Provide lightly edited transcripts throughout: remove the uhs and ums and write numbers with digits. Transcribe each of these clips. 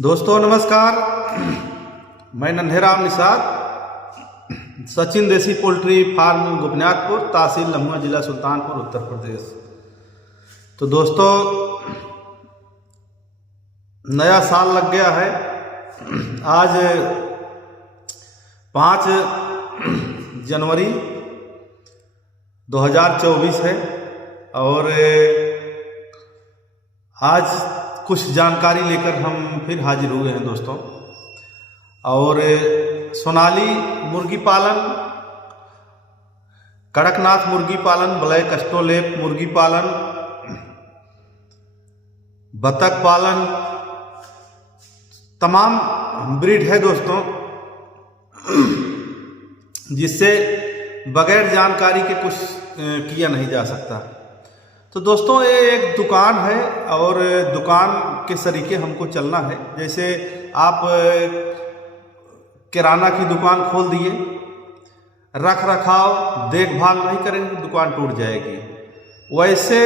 दोस्तों नमस्कार। मैं नंढेराम निषाद, सचिन देसी पोल्ट्री फार्म गोपीनाथपुर, तहसील लम्हुआ, जिला सुल्तानपुर, उत्तर प्रदेश। तो दोस्तों नया साल लग गया है। आज 5 जनवरी 2024 है और आज कुछ जानकारी लेकर हम फिर हाजिर हुए हैं दोस्तों। और सोनाली मुर्गी पालन, कड़कनाथ मुर्गी पालन, ब्लैक एस्ट्रोलेप मुर्गी पालन, बतख पालन, तमाम ब्रीड है दोस्तों, जिससे बगैर जानकारी के कुछ किया नहीं जा सकता। तो दोस्तों ये एक दुकान है और दुकान के सरीके हमको चलना है। जैसे आप किराना की दुकान खोल दिए, रख रखाव देखभाल नहीं करेंगे तो दुकान टूट जाएगी। वैसे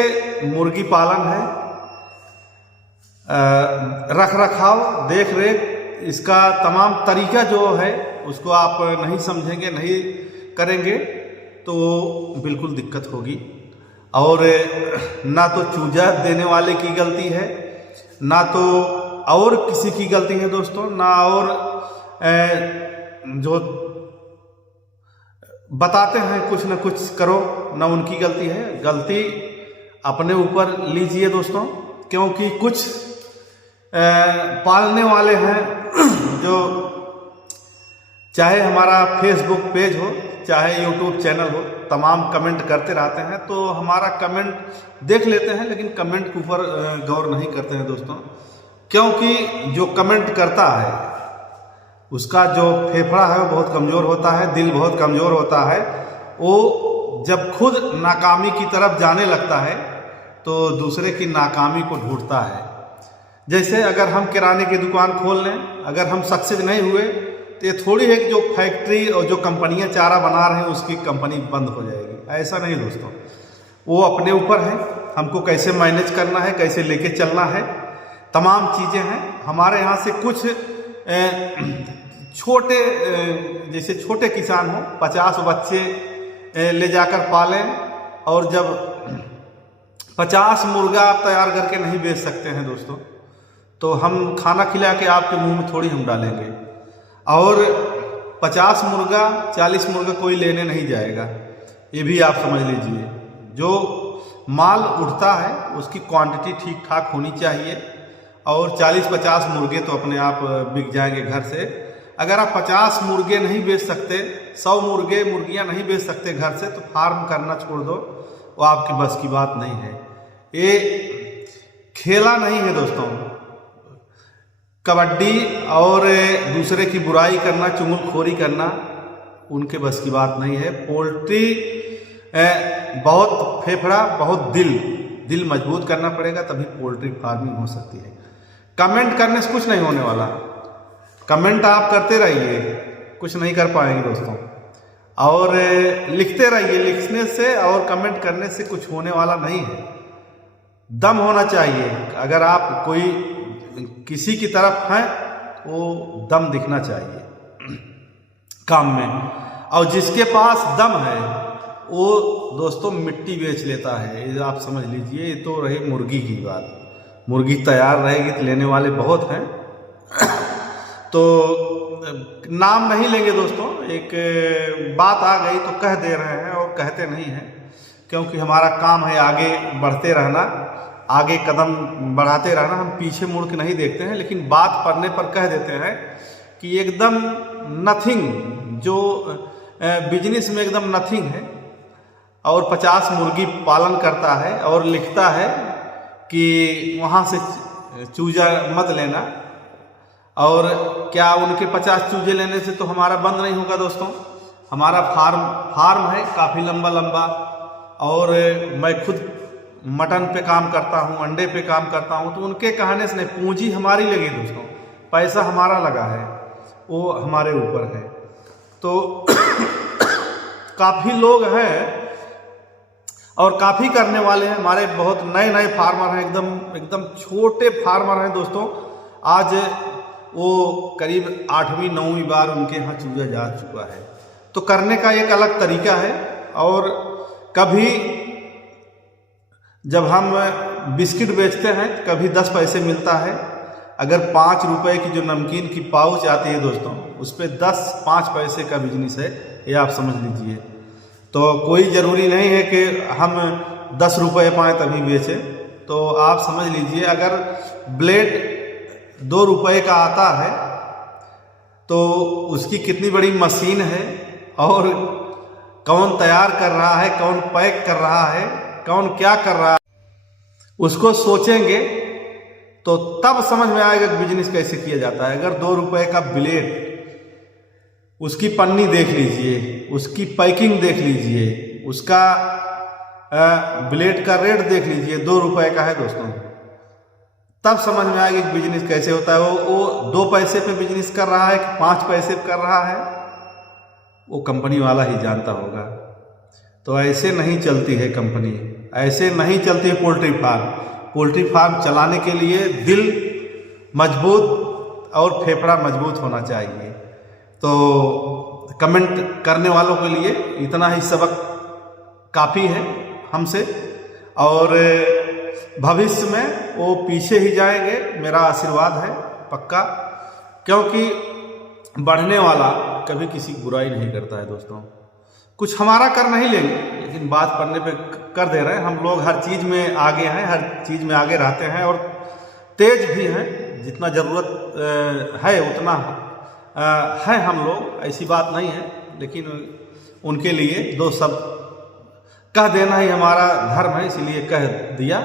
मुर्गी पालन है, रख रखाव देख रेख इसका तमाम तरीका जो है उसको आप नहीं समझेंगे, नहीं करेंगे तो बिल्कुल दिक्कत होगी। और ना तो चूजा देने वाले की गलती है, ना तो और किसी की गलती है दोस्तों, ना और जो बताते हैं कुछ ना कुछ करो ना उनकी गलती है। गलती अपने ऊपर लीजिए दोस्तों, क्योंकि कुछ पालने वाले हैं जो चाहे हमारा फेसबुक पेज हो चाहे यूट्यूब चैनल हो, तमाम कमेंट करते रहते हैं। तो हमारा कमेंट देख लेते हैं लेकिन कमेंट के ऊपर गौर नहीं करते हैं दोस्तों, क्योंकि जो कमेंट करता है उसका जो फेफड़ा है वो बहुत कमज़ोर होता है, दिल बहुत कमज़ोर होता है। वो जब खुद नाकामी की तरफ जाने लगता है तो दूसरे की नाकामी को ढूंढता है। जैसे अगर हम किराने की दुकान खोल लें, अगर हम सक्सेस नहीं हुए तो ये थोड़ी है कि जो फैक्ट्री और जो कंपनियां चारा बना रहे हैं उसकी कंपनी बंद हो जाएगी। ऐसा नहीं दोस्तों, वो अपने ऊपर है, हमको कैसे मैनेज करना है, कैसे लेके चलना है, तमाम चीज़ें हैं। हमारे यहाँ से कुछ छोटे जैसे छोटे किसान हो 50 बच्चे ले जाकर पालें और जब 50 मुर्गा आप तैयार करके नहीं बेच सकते हैं दोस्तों, तो हम खाना खिला के आपके मुंह में थोड़ी हम डालेंगे। और 50 मुर्गा 40 मुर्गा कोई लेने नहीं जाएगा, ये भी आप समझ लीजिए। जो माल उठता है उसकी क्वांटिटी ठीक ठाक होनी चाहिए और 40-50 मुर्गे तो अपने आप बिक जाएंगे घर से। अगर आप 50 मुर्गे नहीं बेच सकते, 100 मुर्गियां नहीं बेच सकते घर से, तो फार्म करना छोड़ दो, वो आपकी बस की बात नहीं है। ये खेला नहीं है दोस्तों। कबड्डी और दूसरे की बुराई करना, चुगलखोरी करना उनके बस की बात नहीं है। पोल्ट्री बहुत फेफड़ा, बहुत दिल मजबूत करना पड़ेगा, तभी पोल्ट्री फार्मिंग हो सकती है। कमेंट करने से कुछ नहीं होने वाला, कमेंट आप करते रहिए, कुछ नहीं कर पाएंगे दोस्तों। और लिखते रहिए, लिखने से और कमेंट करने से कुछ होने वाला नहीं है। दम होना चाहिए। अगर आप कोई किसी की तरफ हैं वो दम दिखना चाहिए काम में। और जिसके पास दम है वो दोस्तों मिट्टी बेच लेता है, ये आप समझ लीजिए। ये तो रही मुर्गी की बात, मुर्गी तैयार रहेगी तो लेने वाले बहुत हैं। तो नाम नहीं लेंगे दोस्तों, एक बात आ गई तो कह दे रहे हैं और कहते नहीं हैं, क्योंकि हमारा काम है आगे बढ़ते रहना, आगे कदम बढ़ाते रहना। हम पीछे मुड़ के नहीं देखते हैं, लेकिन बात पड़ने पर कह देते हैं कि एकदम नथिंग, जो बिजनेस में एकदम नथिंग है और 50 मुर्गी पालन करता है और लिखता है कि वहाँ से चूजा मत लेना। और क्या उनके 50 चूजे लेने से तो हमारा बंद नहीं होगा दोस्तों। हमारा फार्म है काफ़ी लंबा और मैं खुद मटन पे काम करता हूँ, अंडे पे काम करता हूँ। तो उनके कहने से नहीं, पूंजी हमारी लगी दोस्तों, पैसा हमारा लगा है, वो हमारे ऊपर है। तो काफ़ी लोग हैं और काफ़ी करने वाले हैं। हमारे बहुत नए फार्मर हैं, एकदम छोटे फार्मर हैं दोस्तों। आज वो करीब 8वीं 9वीं बार उनके यहाँ चूजा जा चुका है। तो करने का एक अलग तरीका है। और कभी जब हम बिस्किट बेचते हैं कभी 10 पैसे मिलता है। अगर 5 रुपए की जो नमकीन की पाउच आती है दोस्तों, उस पर 5 पैसे का बिजनेस है, ये आप समझ लीजिए। तो कोई ज़रूरी नहीं है कि हम 10 रुपये पाएँ तभी बेचें। तो आप समझ लीजिए, अगर ब्लेड 2 रुपये का आता है तो उसकी कितनी बड़ी मशीन है, और कौन तैयार कर रहा है, कौन पैक कर रहा है, कौन क्या कर रहा है, उसको सोचेंगे तो तब समझ में आएगा कि बिजनेस कैसे किया जाता है। अगर 2 रुपये का ब्लेड, उसकी पन्नी देख लीजिए, उसकी पैकिंग देख लीजिए, उसका ब्लेड का रेट देख लीजिए, 2 रुपये का है दोस्तों, तब समझ में आएगा कि बिजनेस कैसे होता है। वो 2 पैसे पे बिजनेस कर रहा है कि 5 पैसे पे कर रहा है, वो कंपनी वाला ही जानता होगा। तो ऐसे नहीं चलती है कंपनी, ऐसे नहीं चलती है पोल्ट्री फार्म। पोल्ट्री फार्म चलाने के लिए दिल मजबूत और फेफड़ा मजबूत होना चाहिए। तो कमेंट करने वालों के लिए इतना ही सबक काफ़ी है हमसे, और भविष्य में वो पीछे ही जाएंगे, मेरा आशीर्वाद है पक्का। क्योंकि बढ़ने वाला कभी किसी की बुराई नहीं करता है दोस्तों। कुछ हमारा कर नहीं लेंगे, लेकिन बात पढ़ने पे कर दे रहे हैं। हम लोग हर चीज़ में आगे हैं, हर चीज़ में आगे रहते हैं, और तेज भी हैं। जितना ज़रूरत है उतना है हम लोग, ऐसी बात नहीं है। लेकिन उनके लिए 2 शब्द कह देना ही हमारा धर्म है, इसीलिए कह दिया।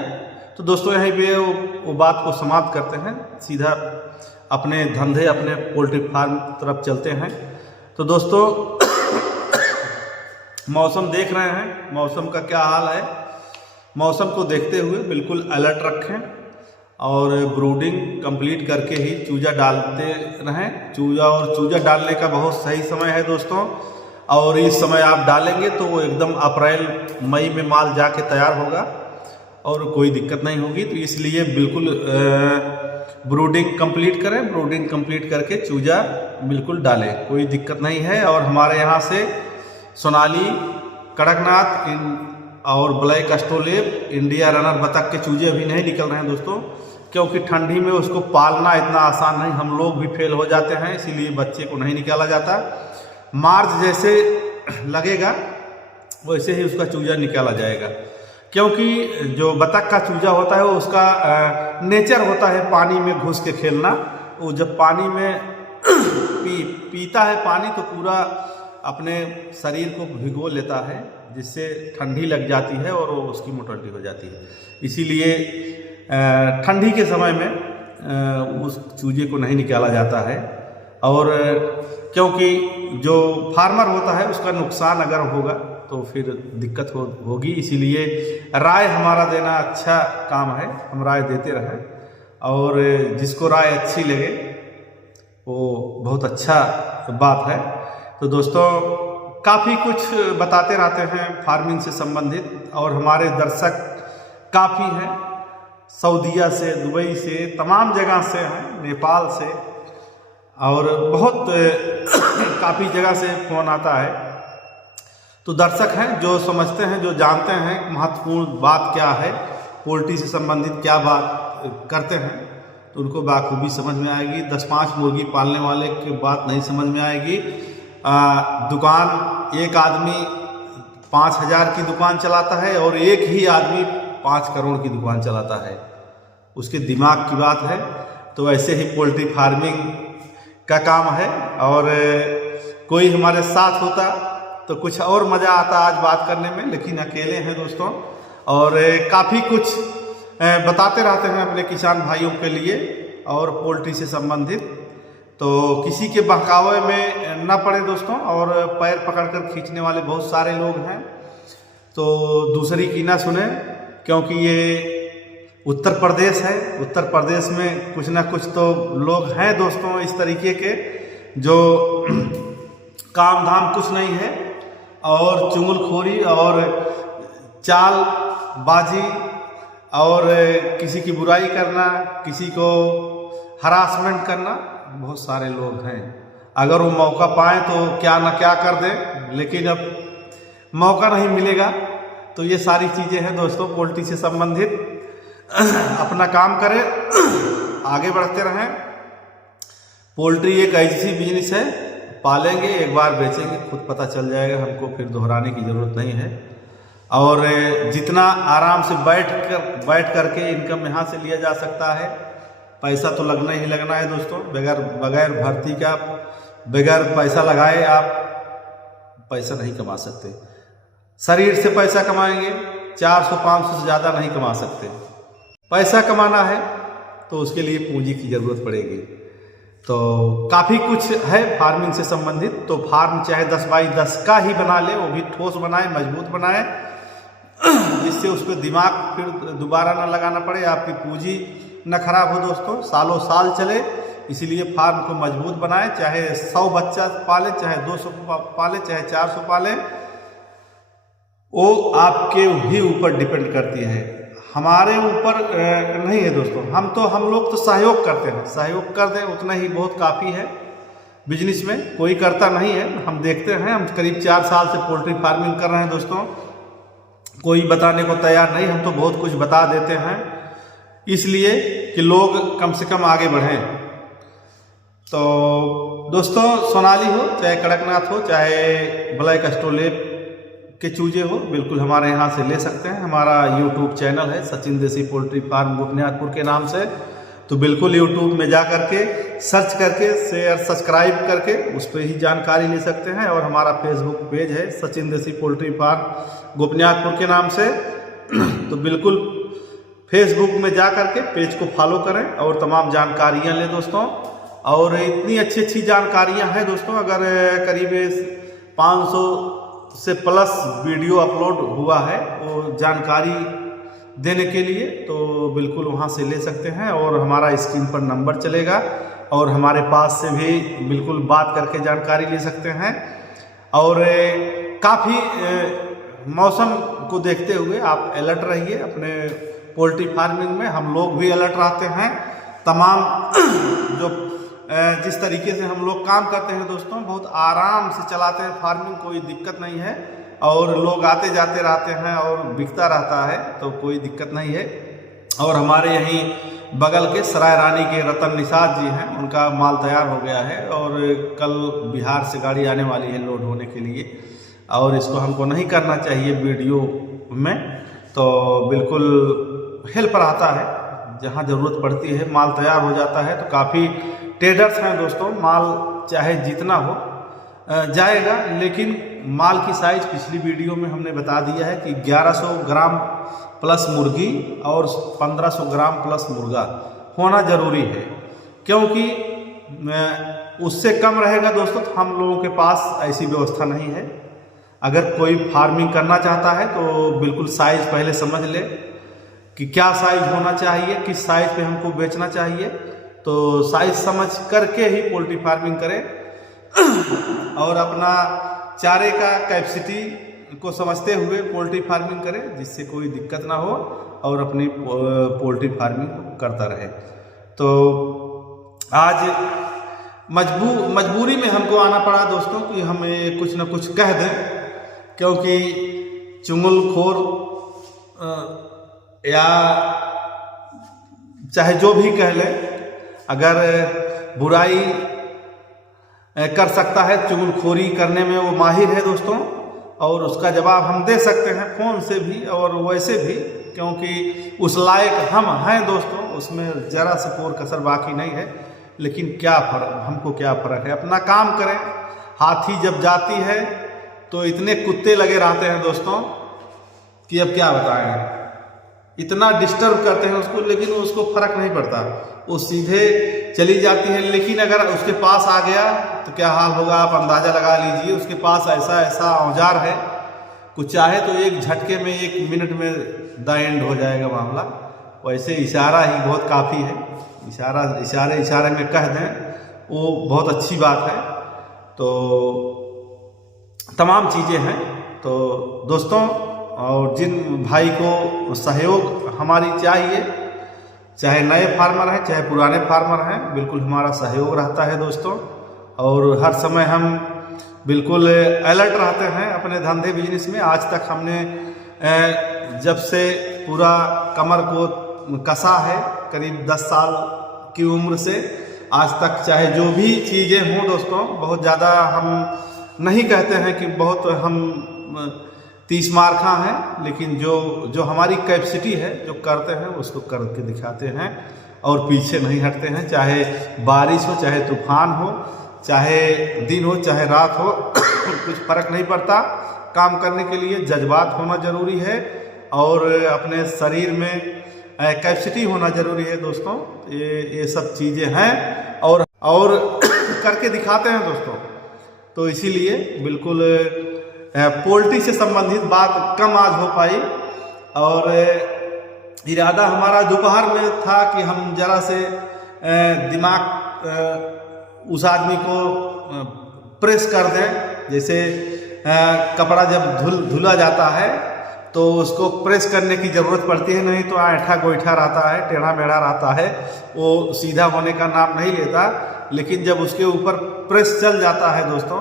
तो दोस्तों यहीं पे वो बात को समाप्त करते हैं, सीधा अपने धंधे, अपने पोल्ट्री फार्म तरफ चलते हैं। तो दोस्तों मौसम देख रहे हैं, मौसम का क्या हाल है। मौसम को देखते हुए बिल्कुल अलर्ट रखें, और ब्रूडिंग कंप्लीट करके ही चूजा डालते रहें। चूजा डालने का बहुत सही समय है दोस्तों, और इस समय आप डालेंगे तो वो एकदम अप्रैल मई में माल जाके तैयार होगा और कोई दिक्कत नहीं होगी। तो इसलिए बिल्कुल ब्रूडिंग कंप्लीट करें, ब्रूडिंग कंप्लीट करके चूजा बिल्कुल डालें, कोई दिक्कत नहीं है। और हमारे यहाँ से सोनाली, कड़कनाथ और ब्लैक अस्ट्रोलेब, इंडिया रनर बतख के चूजे अभी नहीं निकल रहे हैं दोस्तों, क्योंकि ठंडी में उसको पालना इतना आसान नहीं, हम लोग भी फेल हो जाते हैं, इसीलिए बच्चे को नहीं निकाला जाता। मार्च जैसे लगेगा वैसे ही उसका चूजा निकाला जाएगा, क्योंकि जो बतख का चूजा होता है वो उसका नेचर होता है पानी में घुस के खेलना। वो जब पानी में पीता है पानी तो पूरा अपने शरीर को भिगो लेता है, जिससे ठंडी लग जाती है और वो उसकी मोटालिटी हो जाती है। इसीलिए ठंडी के समय में उस चूजे को नहीं निकाला जाता है। और क्योंकि जो फार्मर होता है उसका नुकसान अगर होगा तो फिर दिक्कत होगी, इसीलिए राय हमारा देना अच्छा काम है, हम राय देते रहें, और जिसको राय अच्छी लगे वो बहुत अच्छा बात है। तो दोस्तों काफ़ी कुछ बताते रहते हैं फार्मिंग से संबंधित, और हमारे दर्शक काफ़ी हैं, सऊदीया से, दुबई से, तमाम जगह से हैं, नेपाल से, और बहुत काफ़ी जगह से फ़ोन आता है। तो दर्शक हैं जो समझते हैं, जो जानते हैं महत्वपूर्ण बात क्या है, पोल्ट्री से संबंधित क्या बात करते हैं, तो उनको बाखूबी समझ में आएगी। 10-5 मुर्गी पालने वाले की बात नहीं समझ में आएगी। दुकान एक आदमी 5,000 की दुकान चलाता है और एक ही आदमी 5 करोड़ की दुकान चलाता है, उसके दिमाग की बात है। तो ऐसे ही पोल्ट्री फार्मिंग का काम है, और कोई हमारे साथ होता तो कुछ और मज़ा आता आज बात करने में, लेकिन अकेले हैं दोस्तों, और काफ़ी कुछ बताते रहते हैं अपने किसान भाइयों के लिए और पोल्ट्री से संबंधित। तो किसी के बहकावे में न पड़े दोस्तों, और पैर पकड़कर खींचने वाले बहुत सारे लोग हैं, तो दूसरी की ना सुने, क्योंकि ये उत्तर प्रदेश है। उत्तर प्रदेश में कुछ ना कुछ तो लोग हैं दोस्तों इस तरीके के, जो काम धाम कुछ नहीं है, और चुगलखोरी और चालबाजी और किसी की बुराई करना, किसी को हरासमेंट करना, बहुत सारे लोग हैं। अगर वो मौका पाएँ तो क्या ना क्या कर दें, लेकिन अब मौका नहीं मिलेगा। तो ये सारी चीज़ें हैं दोस्तों पोल्ट्री से संबंधित। अपना काम करें, आगे बढ़ते रहें। पोल्ट्री एक ऐसी बिजनेस है, पालेंगे एक बार बेचेंगे, खुद पता चल जाएगा हमको, फिर दोहराने की ज़रूरत नहीं है। और जितना आराम से बैठ करके इनकम यहाँ से लिया जा सकता है। पैसा तो लगना ही लगना है दोस्तों, बगैर भर्ती का, बगैर पैसा लगाए आप पैसा नहीं कमा सकते। शरीर से पैसा कमाएंगे 400-500 से ज़्यादा नहीं कमा सकते। पैसा कमाना है तो उसके लिए पूंजी की ज़रूरत पड़ेगी। तो काफ़ी कुछ है फार्मिंग से संबंधित। तो फार्म चाहे 10 बाई 10 का ही बना ले, वो भी ठोस बनाए, मजबूत बनाए, जिससे उस पर दिमाग फिर दोबारा ना लगाना पड़े, आपकी पूंजी न खराब हो दोस्तों, सालों साल चले। इसीलिए फार्म को मजबूत बनाए, चाहे 100 बच्चा पालें, चाहे 200 पालें, चाहे 400 पालें, वो आपके ही ऊपर डिपेंड करती है, हमारे ऊपर नहीं है दोस्तों। हम लोग तो सहयोग करते हैं, सहयोग कर दें उतना ही बहुत काफ़ी है। बिजनेस में कोई करता नहीं है, हम देखते हैं। हम करीब 4 साल से पोल्ट्री फार्मिंग कर रहे हैं दोस्तों, कोई बताने को तैयार नहीं। हम तो बहुत कुछ बता देते हैं, इसलिए कि लोग कम से कम आगे बढ़ें। तो दोस्तों सोनाली हो, चाहे कड़कनाथ हो, चाहे ब्लैक एस्ट्रोलेब के चूजे हो, बिल्कुल हमारे यहाँ से ले सकते हैं। हमारा यूट्यूब चैनल है सचिन देसी पोल्ट्री फार्म गोपनीयतपुर के नाम से। तो बिल्कुल यूट्यूब में जा करके सर्च करके शेयर सब्सक्राइब करके उस पर ही जानकारी ले सकते हैं। और हमारा फेसबुक पेज है सचिन देसी पोल्ट्री फार्म गोपनीयतपुर के नाम से। तो बिल्कुल फेसबुक में जा करके पेज को फॉलो करें और तमाम जानकारियाँ लें दोस्तों। और इतनी अच्छी अच्छी जानकारियाँ हैं दोस्तों, अगर करीब 500 से प्लस वीडियो अपलोड हुआ है वो जानकारी देने के लिए, तो बिल्कुल वहाँ से ले सकते हैं। और हमारा स्क्रीन पर नंबर चलेगा और हमारे पास से भी बिल्कुल बात करके जानकारी ले सकते हैं। और काफ़ी मौसम को देखते हुए आप अलर्ट रहिए अपने पोल्ट्री फार्मिंग में। हम लोग भी अलर्ट रहते हैं। तमाम जो जिस तरीके से हम लोग काम करते हैं दोस्तों, बहुत आराम से चलाते हैं फार्मिंग, कोई दिक्कत नहीं है। और लोग आते जाते रहते हैं और बिकता रहता है, तो कोई दिक्कत नहीं है। और हमारे यहीं बगल के सराय रानी के रतन निषाद जी हैं, उनका माल तैयार हो गया है और कल बिहार से गाड़ी आने वाली है लोड होने के लिए। और इसको हमको नहीं करना चाहिए वीडियो में, तो बिल्कुल हेल्प रहता है, जहाँ ज़रूरत पड़ती है माल तैयार हो जाता है। तो काफ़ी ट्रेडर्स हैं दोस्तों, माल चाहे जितना हो जाएगा, लेकिन माल की साइज पिछली वीडियो में हमने बता दिया है कि 1100 ग्राम प्लस मुर्गी और 1500 ग्राम प्लस मुर्गा होना ज़रूरी है। क्योंकि उससे कम रहेगा दोस्तों तो हम लोगों के पास ऐसी व्यवस्था नहीं है। अगर कोई फार्मिंग करना चाहता है तो बिल्कुल साइज पहले समझ ले कि क्या साइज होना चाहिए, किस साइज पे हमको बेचना चाहिए। तो साइज समझ करके ही पोल्ट्री फार्मिंग करें और अपना चारे का कैपेसिटी को समझते हुए पोल्ट्री फार्मिंग करें, जिससे कोई दिक्कत ना हो और अपनी पोल्ट्री फार्मिंग करता रहे। तो आज मजबूरी में हमको आना पड़ा दोस्तों कि हमें कुछ ना कुछ कह दें, क्योंकि चुंगलखोर या चाहे जो भी कह लें, अगर बुराई कर सकता है, चुगलखोरी करने में वो माहिर है दोस्तों। और उसका जवाब हम दे सकते हैं फ़ोन से भी और वैसे भी, क्योंकि उस लायक हम हैं दोस्तों, उसमें ज़रा से कोर कसर बाकी नहीं है। लेकिन क्या फ़र्क, हमको क्या फ़र्क है, अपना काम करें। हाथी जब जाती है तो इतने कुत्ते लगे रहते हैं दोस्तों कि अब क्या बताएं, इतना डिस्टर्ब करते हैं उसको, लेकिन उसको फ़र्क नहीं पड़ता, वो सीधे चली जाती है। लेकिन अगर उसके पास आ गया तो क्या हाल होगा आप अंदाज़ा लगा लीजिए। उसके पास ऐसा ऐसा औजार है, कुछ चाहे तो एक झटके में 1 मिनट में द एंड हो जाएगा मामला। वैसे इशारा ही बहुत काफ़ी है, इशारे में कह दें वो बहुत अच्छी बात है। तो तमाम चीज़ें हैं। तो दोस्तों, और जिन भाई को सहयोग हमारी चाहिए, चाहे नए फार्मर हैं चाहे पुराने फार्मर हैं, बिल्कुल हमारा सहयोग रहता है दोस्तों। और हर समय हम बिल्कुल अलर्ट रहते हैं अपने धंधे बिजनेस में। आज तक हमने जब से पूरा कमर को कसा है, करीब 10 साल की उम्र से आज तक, चाहे जो भी चीज़ें हों दोस्तों, बहुत ज़्यादा हम नहीं कहते हैं कि बहुत हम 30 मार्खा हैं, लेकिन जो हमारी कैपेसिटी है, जो करते हैं उसको करके दिखाते हैं और पीछे नहीं हटते हैं। चाहे बारिश हो, चाहे तूफान हो, चाहे दिन हो, चाहे रात हो कुछ फर्क नहीं पड़ता। काम करने के लिए जज्बात होना ज़रूरी है और अपने शरीर में कैपेसिटी होना ज़रूरी है दोस्तों। ये सब चीज़ें हैं और करके दिखाते हैं दोस्तों। तो इसीलिए बिल्कुल पोल्ट्री से संबंधित बात कम आज हो पाई और इरादा हमारा दोपहर में था कि हम ज़रा से दिमाग उस आदमी को प्रेस कर दें। जैसे कपड़ा जब धुला जाता है तो उसको प्रेस करने की ज़रूरत पड़ती है, नहीं तो ऐठा गोईठा रहता है, टेढ़ा मेढ़ा रहता है, वो सीधा होने का नाम नहीं लेता। लेकिन जब उसके ऊपर प्रेस चल जाता है दोस्तों,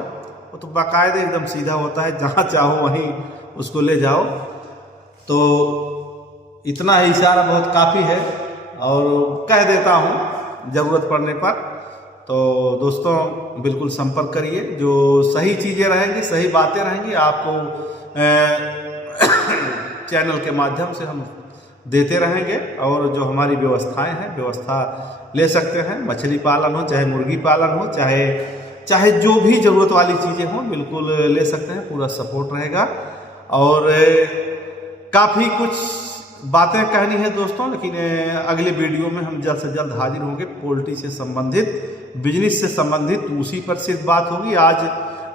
वो तो बाकायदे एकदम सीधा होता है, जहाँ चाहो वहीं उसको ले जाओ। तो इतना ही इशारा बहुत काफ़ी है और कह देता हूँ ज़रूरत पड़ने पर। तो दोस्तों बिल्कुल संपर्क करिए, जो सही चीज़ें रहेंगी, सही बातें रहेंगी, आपको चैनल के माध्यम से हम देते रहेंगे। और जो हमारी व्यवस्थाएं हैं, व्यवस्था ले सकते हैं। मछली पालन हो, चाहे मुर्गी पालन हो, चाहे जो भी ज़रूरत वाली चीज़ें हों, बिल्कुल ले सकते हैं, पूरा सपोर्ट रहेगा। और काफ़ी कुछ बातें कहनी है दोस्तों, लेकिन अगले वीडियो में हम जल्द से जल्द हाजिर होंगे। पोल्ट्री से संबंधित, बिजनेस से संबंधित उसी पर सिर्फ बात होगी। आज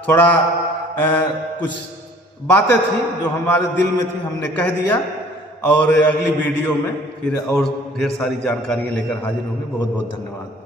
थोड़ा कुछ बातें थी जो हमारे दिल में थी, हमने कह दिया। और अगली वीडियो में फिर और ढेर सारी जानकारियाँ लेकर हाजिर होंगे। बहुत बहुत धन्यवाद।